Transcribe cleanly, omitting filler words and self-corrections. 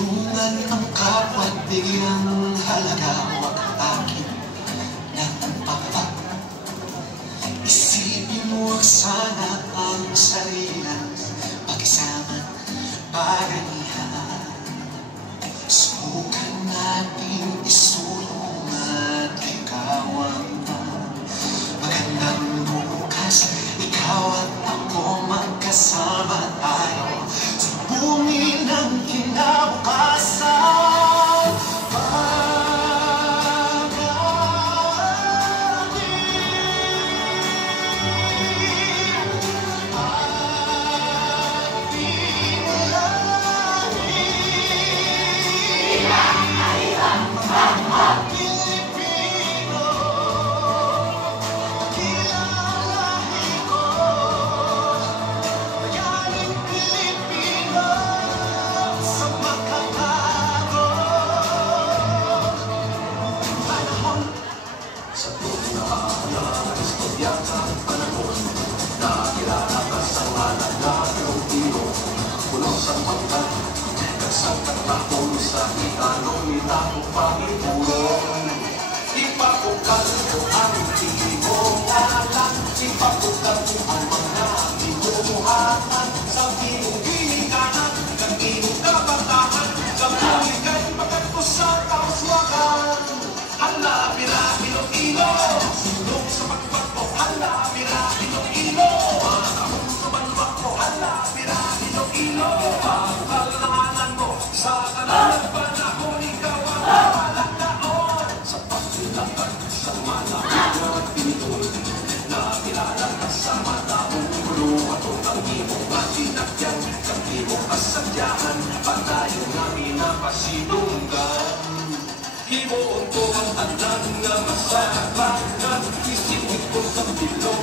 Tulungan ang kapwa at bigyang halaga, huwag akin ng papa. Isipin mo sana ang sarilang pag-isaman, bayanihan. Subukan natin isulong at ligawan magandang bukas. Ikaw at ako magkasama tayo sa bumi ng kinabukasan. Sa tunay na estudyante ang panahon, nakilala ka sa ngalan na Pilipino, puno sa mga kagsangkat akong sa itanong nitako Panginoon. Ipapukal ko ang tibong alam, ipapukal ko ang mga binubuhatan sa iyong ginikanan, ng iyong kabataan, kamulikay pagkatusan kauswakan. Hala, Pira, Iloilo, sulong sa pagpagpo. Hala, Pira, Iloilo, matahong sa maluwag ko. Hala, Pira, Iloilo, ang kalanganan mo sa kanilang panahon, ikaw ang napalagdaon. Sa pagsilakan sa malaki at pinitol, nakilala ka sa matahong gulo at ang imong matinakyan, sa imong kasadyahan, patayo namin na pasinunggan. Himuon ko ang tanan nga masahabanan, isipin ko sa bilog